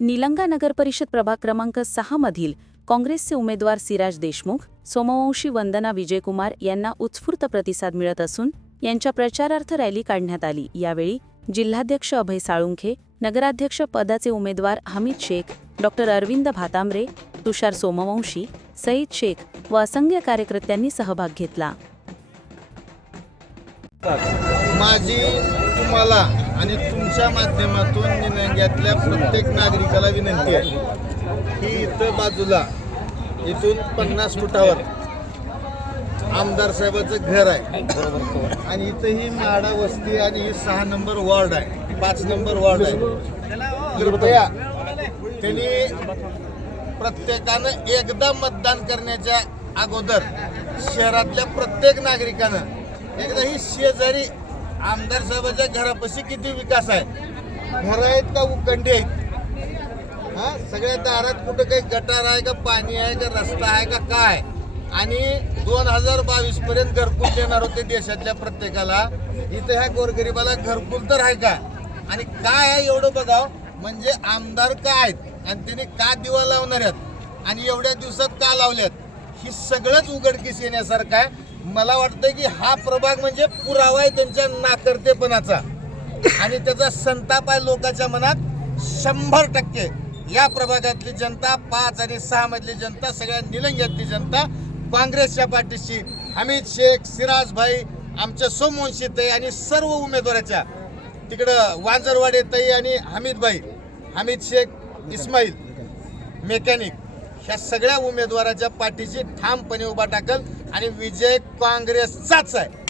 निलंगा नगरपरिषद प्रभाग क्रमांक 6 मधील काँग्रेसचे उमेदवार सिराज देशमुख, सोमवंशी वंदना विजयकुमार यांना उत्स्फूर्त प्रतिसाद मिळत असून यांच्या प्रचारार्थ रॅली काढण्यात आली। यावेळी जिल्हाध्यक्ष अभय साळुंखे, नगराध्यक्ष पदाचे उमेदवार हमीद शेख, डॉक्टर अरविंद भातांब्रे, तुषार सोमवंशी, सईद शेख व असंख्य कार्यकर्त्यांनी सहभाग घेतला। माझी तुम्हाला आणि तुमच्या माध्यमातून निलंग्यातल्या प्रत्येक नागरिकाला विनंती आहे की इथं बाजूला इथून 50 फुटावर आमदार साहेबाचं घर आहे आणि इथं ही माडा वस्ती आणि ही 6 नंबर वॉर्ड आहे, 5 नंबर वॉर्ड आहे। कृपया त्यांनी प्रत्येकानं एकदा मतदान करण्याच्या अगोदर शहरातल्या प्रत्येक नागरिकानं एकदा ही शेजारी आमदार साहेबाच्या घरापाशी किती विकास आहे, घरं आहेत का उकंडी आहेत, सगळ्या दारात कुठं काही गटार आहे का, पाणी आहे का, रस्ता आहे का, काय, आणि 2022 पर्यंत घरकुल देणार होते देशातल्या प्रत्येकाला, इथं ह्या गोरगरिबाला घरकुल तर आहे का, आणि काय आहे एवढं बघाव, म्हणजे आमदार काय आहेत आणि त्यांनी का दिवा लावणार आहेत आणि एवढ्या दिवसात का लावल्यात, ही सगळंच उघडकीस येण्यासारखं आहे। मला वाटतं की हा प्रभाग म्हणजे पुरावा आहे त्यांच्या नाकर्तेपणाचा आणि त्याचा संताप आहे लोकांच्या मनात 100%। या प्रभागातली जनता, 5 आणि 6 मधली जनता, सगळ्या निलंग्यातली जनता काँग्रेसच्या पाठीशी, हमीद शेख, सिराज भाई, आमच्या सोमवंशी ताई आणि सर्व उमेदवाराच्या, तिकडं वांजरवाडे ताई आणि हमीद भाई, हमीद शेख, इस्माईल मेकॅनिक, ह्या सगळ्या उमेदवाराच्या पाठीशी ठामपणे उभा टाकल आणि विजय काँग्रेसचाच आहे।